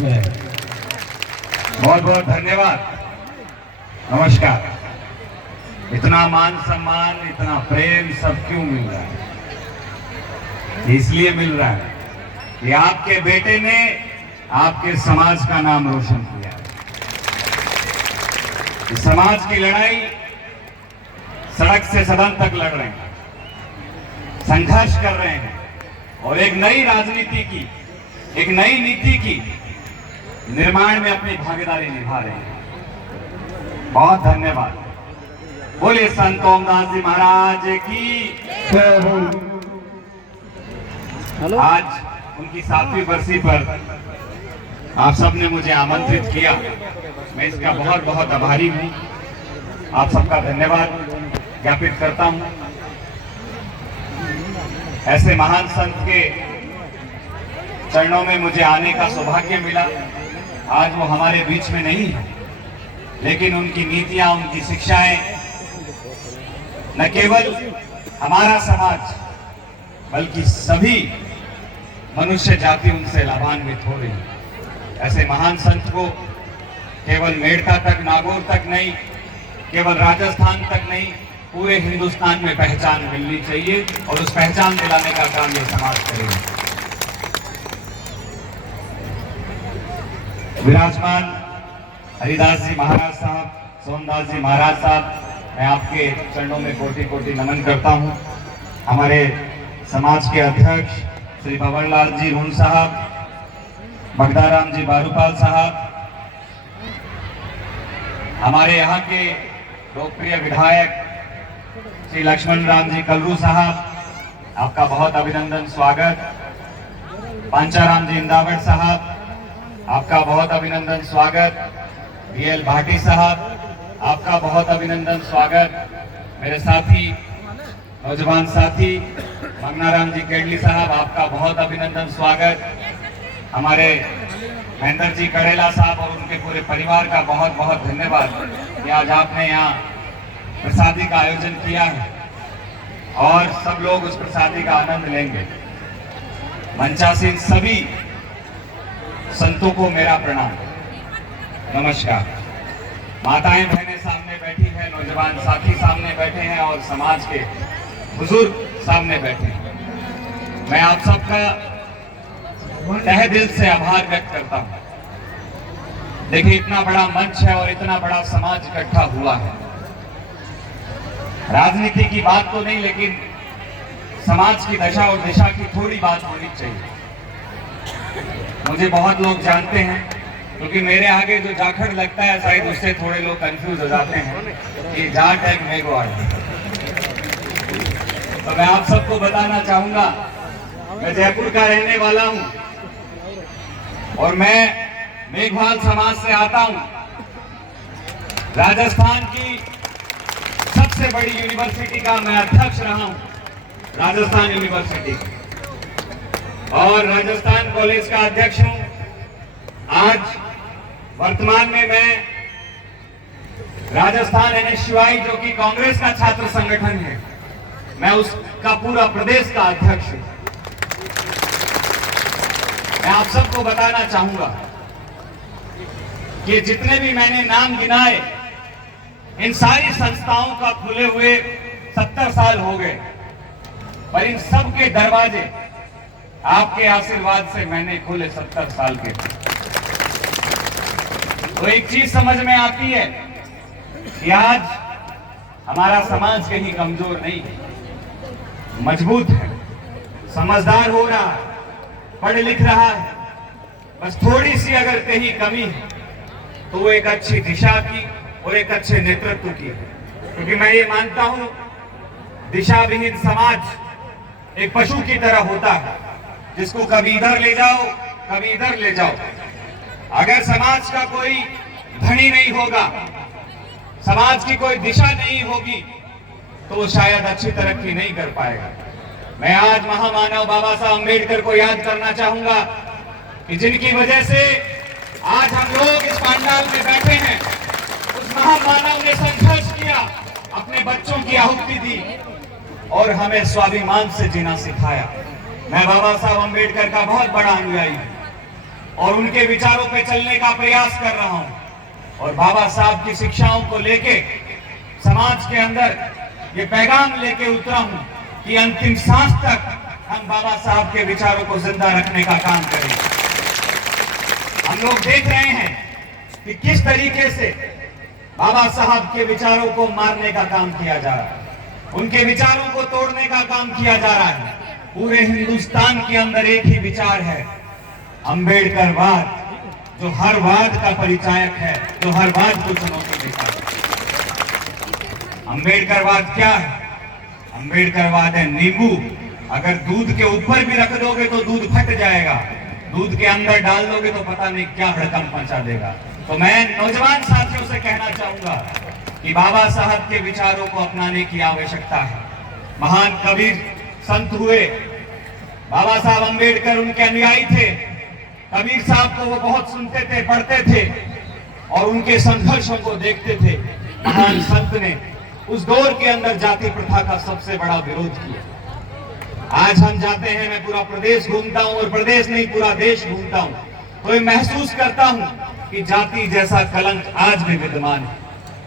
में। बहुत बहुत धन्यवाद। नमस्कार। इतना मान सम्मान, इतना प्रेम सब क्यों मिल रहा है? इसलिए मिल रहा है कि आपके बेटे ने आपके समाज का नाम रोशन किया है। इस समाज की लड़ाई सड़क से सदन तक लड़ रहे हैं, संघर्ष कर रहे हैं और एक नई राजनीति की, एक नई नीति की निर्माण में अपनी भागीदारी निभा रहे हैं। बहुत धन्यवाद। बोले संत ओमदास जी महाराज की। आज उनकी 7वीं बरसी पर आप सबने मुझे आमंत्रित किया, मैं इसका बहुत बहुत आभारी हूँ। आप सबका धन्यवाद ज्ञापित करता हूँ। ऐसे महान संत के चरणों में मुझे आने का सौभाग्य मिला। आज वो हमारे बीच में नहीं है, लेकिन उनकी नीतियां, उनकी शिक्षाएं न केवल हमारा समाज बल्कि सभी मनुष्य जाति उनसे लाभान्वित हो रही है। ऐसे महान संत को केवल मेड़ता तक, नागौर तक नहीं, केवल राजस्थान तक नहीं, पूरे हिंदुस्तान में पहचान मिलनी चाहिए और उस पहचान दिलाने का काम ये समाज करेगा। विराजमान हरिदास जी महाराज साहब, सोमदास जी महाराज साहब, मैं आपके चरणों में कोटि कोटि नमन करता हूं। हमारे समाज के अध्यक्ष श्री भंवरलाल जी रूण साहब, बगदाराम जी बारूपाल साहब, हमारे यहाँ के लोकप्रिय विधायक श्री लक्ष्मण राम जी कलरू साहब, आपका बहुत अभिनंदन स्वागत। पांचाराम जी इंदावड़ साहब, आपका बहुत अभिनंदन स्वागत। बीएल भाटी साहब, आपका बहुत अभिनंदन स्वागत। मेरे साथी, नौजवान साथी मंगनाराम जी केडली साहब, आपका बहुत अभिनंदन स्वागत। हमारे महेंद्र जी करेला साहब और उनके पूरे परिवार का बहुत बहुत धन्यवाद कि आज आपने यहाँ प्रसादी का आयोजन किया है और सब लोग उस प्रसादी का आनंद लेंगे। मंचासीन सभी संतों को मेरा प्रणाम, नमस्कार। माताएं बहनें सामने बैठी हैं, नौजवान साथी सामने बैठे हैं और समाज के बुजुर्ग सामने बैठे हैं। मैं आप सबका तहे दिल से आभार व्यक्त करता हूं। देखिए, इतना बड़ा मंच है और इतना बड़ा समाज इकट्ठा हुआ है। राजनीति की बात तो नहीं, लेकिन समाज की दशा और दिशा की थोड़ी बात होनी चाहिए। मुझे बहुत लोग जानते हैं, क्योंकि मेरे आगे जो जाखड़ लगता है शायद उससे थोड़े लोग कंफ्यूज हो जाते हैं कि जाट है मेघवाड़। तो मैं आप सबको बताना चाहूंगा, मैं जयपुर का रहने वाला हूं और मैं मेघवाल समाज से आता हूं। राजस्थान की सबसे बड़ी यूनिवर्सिटी का मैं अध्यक्ष रहा हूं, राजस्थान यूनिवर्सिटी, और राजस्थान कॉलेज का अध्यक्ष हूं। आज वर्तमान में मैं राजस्थान एनएसयूआई, जो कि कांग्रेस का छात्र संगठन है, मैं उसका पूरा प्रदेश का अध्यक्ष हूं। मैं आप सबको बताना चाहूंगा कि जितने भी मैंने नाम गिनाए, इन सारी संस्थाओं का खुले हुए 70 साल हो गए, पर इन सब के दरवाजे आपके आशीर्वाद से मैंने खोले 70 साल के। तो एक चीज समझ में आती है कि आज हमारा समाज कहीं कमजोर नहीं है, मजबूत है, समझदार हो रहा है, पढ़ लिख रहा है। बस थोड़ी सी अगर कहीं कमी है तो वो एक अच्छी दिशा की और एक अच्छे नेतृत्व की है। क्योंकि मैं ये मानता हूं, दिशा विहीन समाज एक पशु की तरह होता है, जिसको कभी इधर ले जाओ, कभी इधर ले जाओ। अगर समाज का कोई धनी नहीं होगा, समाज की कोई दिशा नहीं होगी, तो वो शायद अच्छी तरक्की नहीं कर पाएगा। मैं आज महामानव बाबा साहब अम्बेडकर को याद करना चाहूंगा कि जिनकी वजह से आज हम लोग इस पंडाल में बैठे हैं। उस महामानव ने संघर्ष किया, अपने बच्चों की आहुति दी और हमें स्वाभिमान से जीना सिखाया। मैं बाबा साहब अम्बेडकर का बहुत बड़ा अनुयायी हूं। और उनके विचारों पे चलने का प्रयास कर रहा हूं और बाबा साहब की शिक्षाओं को लेके समाज के अंदर ये पैगाम लेके उतरा हूं कि अंतिम सांस तक हम बाबा साहब के विचारों को जिंदा रखने का काम करें। हम लोग देख रहे हैं कि किस तरीके से बाबा साहब के विचारों को मारने का काम किया जा रहा है, उनके विचारों को तोड़ने का काम किया जा रहा है। पूरे हिंदुस्तान के अंदर एक ही विचार है, अंबेडकरवाद, जो हर वाद का परिचायक है, जो हर वाद को चुनौती देता है। अंबेडकरवाद क्या है? अंबेडकरवाद है नींबू, अगर दूध के ऊपर भी रख दोगे तो दूध फट जाएगा, दूध के अंदर डाल दोगे तो पता नहीं क्या हड़कंप मचा देगा। तो मैं नौजवान साथियों से कहना चाहूंगा कि बाबा साहब के विचारों को अपनाने की आवश्यकता है। महान कबीर संत हुए, बाबा साहब अंबेडकर उनके अनुयायी थे। कबीर साहब को वो बहुत सुनते थे, पढ़ते थे और उनके संघर्षों को देखते थे। महान संत ने उस दौर के अंदर जाति प्रथा का सबसे बड़ा विरोध किया। आज हम जाते हैं, मैं पूरा प्रदेश घूमता हूं और प्रदेश नहीं पूरा देश घूमता हूं, तो मैं महसूस करता हूं कि जाति जैसा कलंक आज भी विद्यमान है।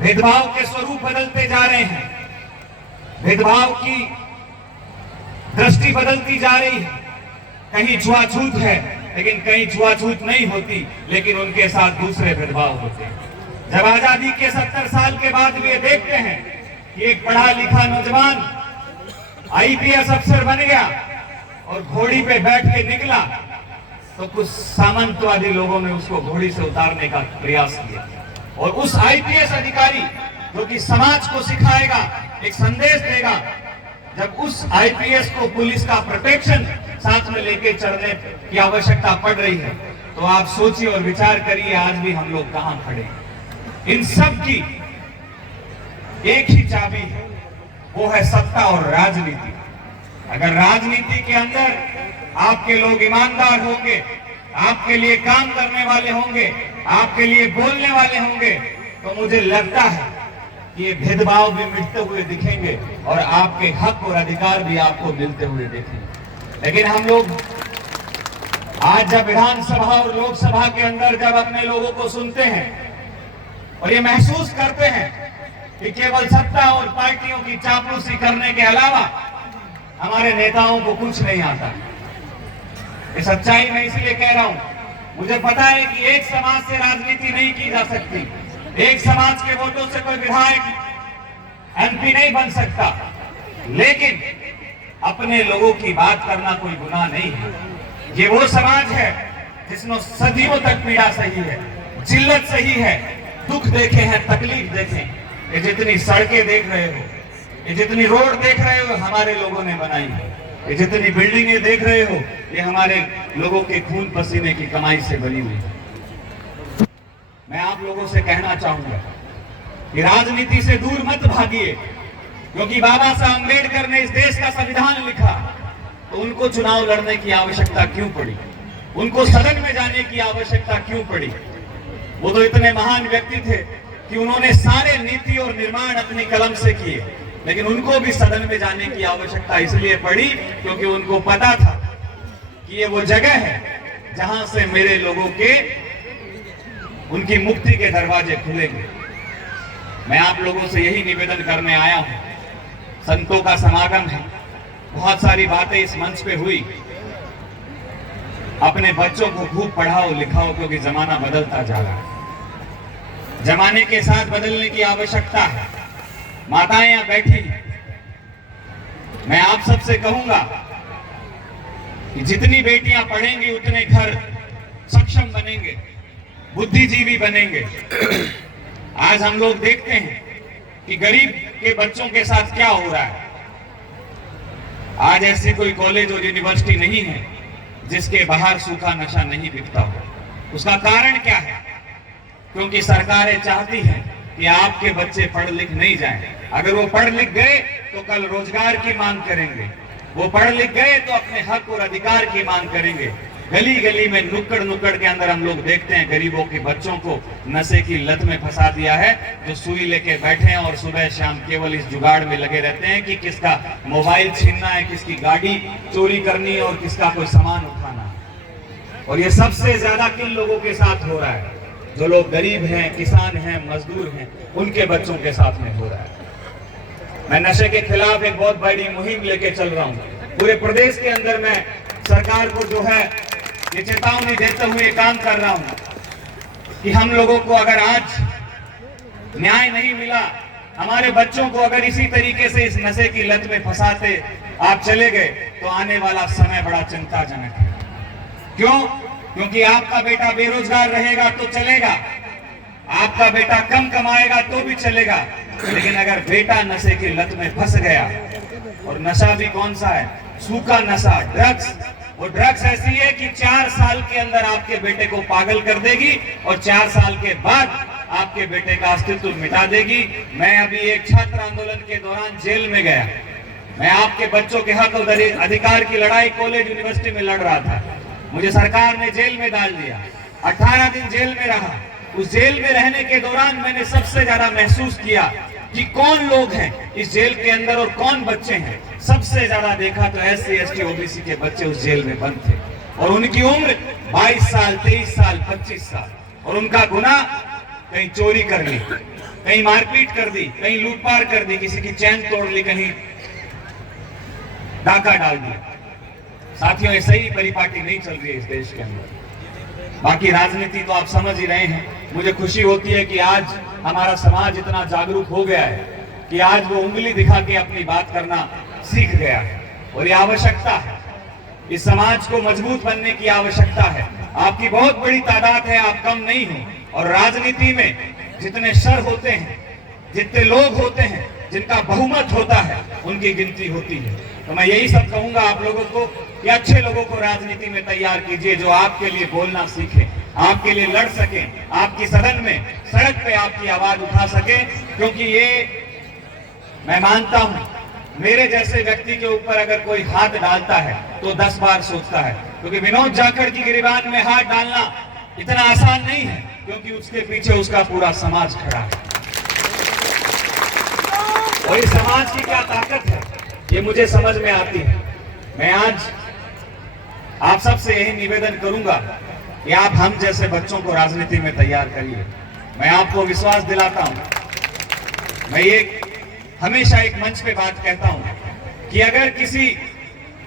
भेदभाव के स्वरूप बदलते जा रहे हैं, भेदभाव की दृष्टि बदलती जा रही है। कहीं छुआछूत है लेकिन कहीं छुआछूत नहीं होती, लेकिन उनके साथ दूसरे भेदभाव होते हैं। जब आजादी के 70 साल के बाद भी ये देखते हैं कि एक पढ़ा लिखा नौजवान आईपीएस अफसर बन गया और घोड़ी पे बैठ के निकला, तो कुछ सामंतवादी लोगों ने उसको घोड़ी से उतारने का प्रयास किया और उस आईपीएस अधिकारी जो कि समाज को सिखाएगा, एक संदेश देगा, जब उस आईपीएस को पुलिस का प्रोटेक्शन साथ में लेके चलने की आवश्यकता पड़ रही है, तो आप सोचिए और विचार करिए आज भी हम लोग कहां खड़े हैं। इन सब की एक ही चाबी है, वो है सत्ता और राजनीति। अगर राजनीति के अंदर आपके लोग ईमानदार होंगे, आपके लिए काम करने वाले होंगे, आपके लिए बोलने वाले होंगे, तो मुझे लगता है कि ये भेदभाव भी मिटते हुए दिखेंगे और आपके हक और अधिकार भी आपको मिलते हुए देखेंगे। लेकिन हम लोग आज जब विधानसभा और लोकसभा के अंदर जब अपने लोगों को सुनते हैं और ये महसूस करते हैं कि केवल सत्ता और पार्टियों की चापलूसी करने के अलावा हमारे नेताओं को कुछ नहीं आता। ये सच्चाई मैं इसलिए कह रहा हूं, मुझे पता है कि एक समाज से राजनीति नहीं की जा सकती, एक समाज के वोटों से कोई विधायक एमपी नहीं बन सकता, लेकिन अपने लोगों की बात करना कोई गुनाह नहीं है। ये वो समाज है जिसने सदियों तक पीड़ा सही है, जिल्लत सही है, दुख देखे हैं, तकलीफ देखे। ये जितनी सड़कें देख रहे हो, ये जितनी रोड देख रहे हो, हमारे लोगों ने बनाई है। ये जितनी बिल्डिंगें देख रहे हो, ये हमारे लोगों के खून पसीने की कमाई से बनी हुई है। मैं आप लोगों से कहना चाहूंगा कि राजनीति से दूर मत भागिए, क्योंकि बाबा साहब अंबेडकर ने इस देश का संविधान लिखा, तो उनको चुनाव लड़ने की आवश्यकता क्यों पड़ी? उनको सदन में जाने की आवश्यकता क्यों पड़ी? वो तो इतने महान व्यक्ति थे कि उन्होंने सारे नीति और निर्माण अपनी कलम से किए, लेकिन उनको भी सदन में जाने की आवश्यकता इसलिए पड़ी क्योंकि उनको पता था कि ये वो जगह है जहां से मेरे लोगों के उनकी मुक्ति के दरवाजे खुलेंगे। मैं आप लोगों से यही निवेदन करने आया हूं। संतों का समागम है, बहुत सारी बातें इस मंच पे हुई। अपने बच्चों को खूब पढ़ाओ लिखाओ, क्योंकि जमाना बदलता जा रहा है, जमाने के साथ बदलने की आवश्यकता है। माताएं यहां बैठी, मैं आप सबसे कहूंगा कि जितनी बेटियां पढ़ेंगी उतने घर सक्षम बनेंगे, बुद्धिजीवी बनेंगे। आज हम लोग देखते हैं कि गरीब के बच्चों के साथ क्या हो रहा है। आज ऐसी कोई कॉलेज और यूनिवर्सिटी नहीं है जिसके बाहर सूखा नशा नहीं बिकता हो। उसका कारण क्या है? क्योंकि सरकारें चाहती हैं कि आपके बच्चे पढ़ लिख नहीं जाएं। अगर वो पढ़ लिख गए तो कल रोजगार की मांग करेंगे, वो पढ़ लिख गए तो अपने हक और अधिकार की मांग करेंगे। गली गली में नुक्कड़ नुक्कड़ के अंदर हम लोग देखते हैं गरीबों के बच्चों को नशे की लत में फंसा दिया है, जो सुई लेके बैठे हैं और सुबह शाम केवल इस जुगाड़ में लगे रहते हैं कि किसका मोबाइल छीनना है, किसकी गाड़ी चोरी करनी है और किसका कोई सामान उठाना है। और ये सबसे ज्यादा किन लोगों के साथ हो रहा है? जो लोग गरीब हैं, किसान हैं, मजदूर हैं, उनके बच्चों के साथ में हो रहा है। मैं नशे के खिलाफ एक बहुत बड़ी मुहिम लेके चल रहा हूँ। पूरे प्रदेश के अंदर मैं सरकार को जो है ये चेतावनी देते हुए काम कर रहा हूँ कि हम लोगों को अगर आज न्याय नहीं मिला, हमारे बच्चों को अगर इसी तरीके से इस नशे की लत में फंसाते आप चले गए, तो आने वाला समय बड़ा चिंताजनक है। क्यों? क्योंकि आपका बेटा बेरोजगार रहेगा तो चलेगा, आपका बेटा कम कमाएगा तो भी चलेगा, लेकिन अगर बेटा नशे की लत में फंस गया, और नशा भी कौन सा है? सूखा नशा, ड्रग्स। वो ड्रग्स ऐसी है कि 4 साल के अंदर आपके बेटे को पागल कर देगी और 4 साल के बाद आपके बेटे का अस्तित्व मिटा देगी। मैं अभी एक छात्र आंदोलन के दौरान जेल में गया। मैं आपके बच्चों के हक और अधिकार की लड़ाई कॉलेज यूनिवर्सिटी में लड़ रहा था। मुझे सरकार ने जेल में डाल दिया, 18 दिन जेल में रहा। उस जेल में रहने के दौरान मैंने सबसे ज्यादा महसूस किया कि कौन लोग हैं इस जेल के अंदर और कौन बच्चे हैं। सबसे ज्यादा देखा तो SC ST OBC के बच्चे उस जेल में बंद थे, और उनकी उम्र 22 साल, 23 साल, 25 साल, और उनका गुनाह कहीं चोरी कर ली, कहीं मारपीट कर दी, कहीं लूटपाट कर दी, किसी की चैन तोड़ ली, कहीं डाका डाल दिया। साथियों, ऐसे ही परिपाटी नहीं चल रही है इस देश के अंदर। बाकी राजनीति तो आप समझ ही रहे हैं। मुझे खुशी होती है कि आज हमारा समाज इतना जागरूक हो गया है कि आज वो उंगली दिखा के अपनी बात करना सीख गया है, और ये आवश्यकता है। इस समाज को मजबूत बनने की आवश्यकता है। आपकी बहुत बड़ी तादाद है, आप कम नहीं हो, और राजनीति में जितने शर होते हैं, जितने लोग होते हैं, जिनका बहुमत होता है, उनकी गिनती होती है। तो मैं यही सब कहूंगा आप लोगों को कि अच्छे लोगों को राजनीति में तैयार कीजिए, जो आपके लिए बोलना सीखे, आपके लिए लड़ सके, आपकी सदन में, सड़क पे आपकी आवाज उठा सके। क्योंकि ये मैं मानता हूं, मेरे जैसे व्यक्ति के ऊपर अगर कोई हाथ डालता है तो 10 बार सोचता है, क्योंकि विनोद जाखड़ की गिरबान में हाथ डालना इतना आसान नहीं है, क्योंकि उसके पीछे उसका पूरा समाज खड़ा है। और इस समाज की क्या ताकत है, ये मुझे समझ में आती है। मैं आज आप सबसे यही निवेदन करूंगा कि आप हम जैसे बच्चों को राजनीति में तैयार करिए। मैं आपको विश्वास दिलाता हूं, मैं ये हमेशा एक मंच पे बात कहता हूं कि अगर किसी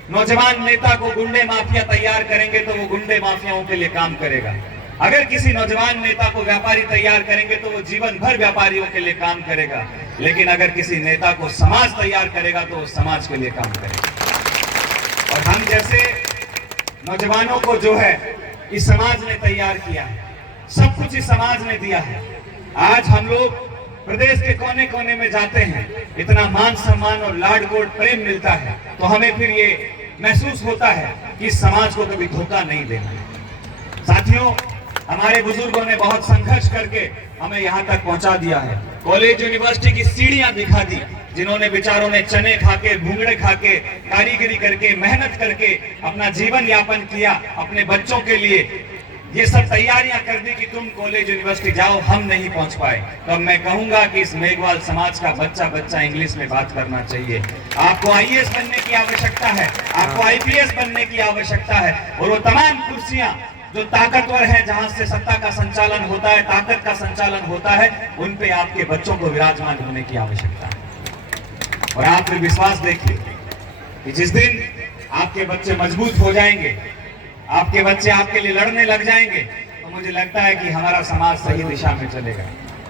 नौजवान नेता को गुंडे माफिया तैयार करेंगे तो वो गुंडे माफियाओं के लिए काम करेगा। अगर किसी नौजवान नेता को व्यापारी तैयार करेंगे तो वो जीवन भर व्यापारियों के लिए काम करेगा। लेकिन अगर किसी नेता को समाज तैयार करेगा तो वो समाज के लिए काम करेगा। और हम जैसे नौजवानों को जो है इस समाज ने तैयार किया है, सब कुछ इस समाज ने दिया है। आज हम लोग प्रदेश के कोने कोने में जाते हैं, इतना मान सम्मान और लाड-गोड प्रेम मिलता है, तो हमें फिर ये महसूस होता है कि इस समाज को कभी धोखा नहीं देना। साथियों, हमारे बुजुर्गों ने बहुत संघर्ष करके हमें यहाँ तक पहुँचा दिया है। कॉलेज यूनिवर्सिटी की सीढ़ियां दिखा दी, जिन्होंने बेचारों ने चने खाके, भूंगड़े खाके, कारीगरी करके, मेहनत करके अपना जीवन यापन किया, अपने बच्चों के लिए ये सब तैयारियां कर दी कि तुम कॉलेज यूनिवर्सिटी जाओ, हम नहीं पहुंच पाए। तो अब मैं कहूंगा कि इस मेघवाल समाज का बच्चा बच्चा इंग्लिश में बात करना चाहिए। आपको IAS बनने की आवश्यकता है, आपको IPS बनने की आवश्यकता है, और वो तमाम कुर्सियां जो ताकतवर है, जहां से सत्ता का संचालन होता है, ताकत का संचालन होता है, उन पे आपके बच्चों को विराजमान होने की आवश्यकता है। और आप फिर विश्वास देखिए कि जिस दिन आपके बच्चे मजबूत हो जाएंगे, आपके बच्चे आपके लिए लड़ने लग जाएंगे, तो मुझे लगता है कि हमारा समाज सही दिशा में चलेगा।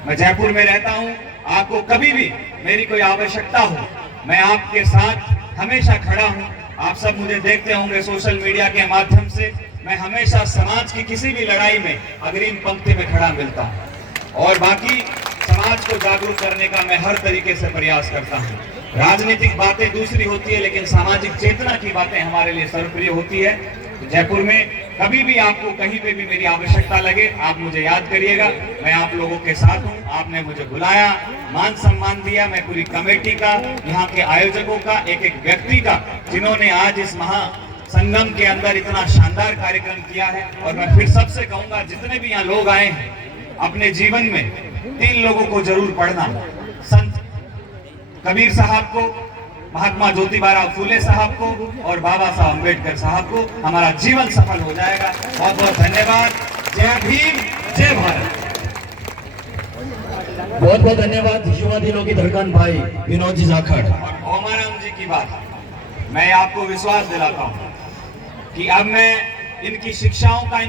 मैं जयपुर में रहता हूं, आपको कभी भी मेरी कोई आवश्यकता हो, मैं आपके साथ हमेशा खड़ा हूं। आप सब मुझे देखते होंगे सोशल मीडिया के माध्यम से, मैं हमेशा समाज की किसी भी लड़ाई में अग्रिम पंक्ति में खड़ा मिलता हूं, और बाकी समाज को जागरूक करने का मैं हर तरीके से प्रयास करता हूं। राजनीतिक बातें दूसरी होती है, लेकिन सामाजिक चेतना की बातें हमारे लिए सर्वप्रिय होती है। तो जयपुर में कभी भी आपको कहीं पे भी मेरी आवश्यकता लगे, आप मुझे याद करिएगा। मैं आप लोगों के साथ हूं। आपने मुझे बुलाया, मान सम्मान दिया, मैं पूरी कमेटी का, यहाँ के आयोजकों का, एक एक व्यक्ति का, जिन्होंने आज इस महासंगम के अंदर इतना शानदार कार्यक्रम किया है। और मैं फिर सबसे कहूंगा, जितने भी यहाँ लोग आए हैं, अपने जीवन में 3 लोगों को जरूर पढ़ना, संत कबीर साहब को, महात्मा ज्योतिबाराव फूले साहब को और बाबा साहब अम्बेडकर साहब को, हमारा जीवन सफल हो जाएगा। बहुत बहुत धन्यवाद। जय भीम, जय भारत। बहुत बहुत धन्यवाद युवा दिनों की धड़कन भाई विनोद जी जाखड़। और ओमाराम जी की बात मैं आपको विश्वास दिलाता हूँ कि अब मैं इनकी शिक्षाओं का